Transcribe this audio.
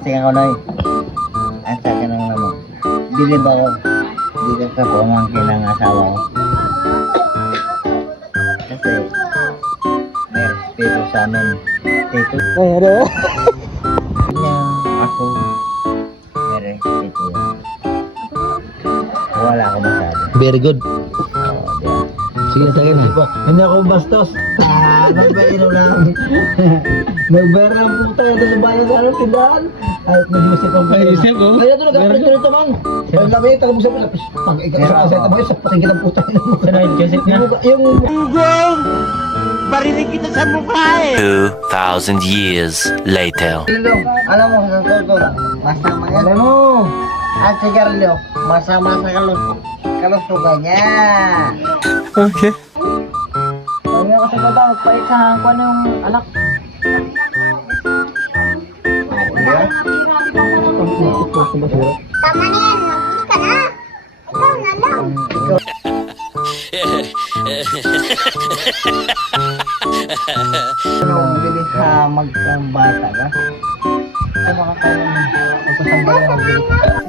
Lasing ako na ang sa akin ng ano. Bilib ako dito sa pamangkin ng asawa ko. Kasi may respeto sa amin. Tito. Ay, ano? Niya ako may respeto yan. Wala ako masabi. Very good. Oo, diyan. Sige sa akin. Hindi ako bastos. Nagbayro lang. Nagbayar ng puta. Ito sa bayan sa ano, tindahan. Ay, nag-iusip ang bayan. Nag-iusip, oh. Kaya ito, nag-upload ko nito man. Ay, labi, taga-busap ko. Pag-ikat sa kaseta ba yun, sa pating kitang puta. Sunod kasi na. Yung... 2,000 years later. Silong, alam mo sa totoo, masama yan. Alam mo. At sigarilyo, masama sa kalusugan niya. Okay. Ano kasi ba ba, magpalit sa kung ano yung anak. Tama na yan, magbili ka na. Ikaw na lang. Ano, bilis ha magkambata ka? Ano ka kayo? Magpasamba yung bilis.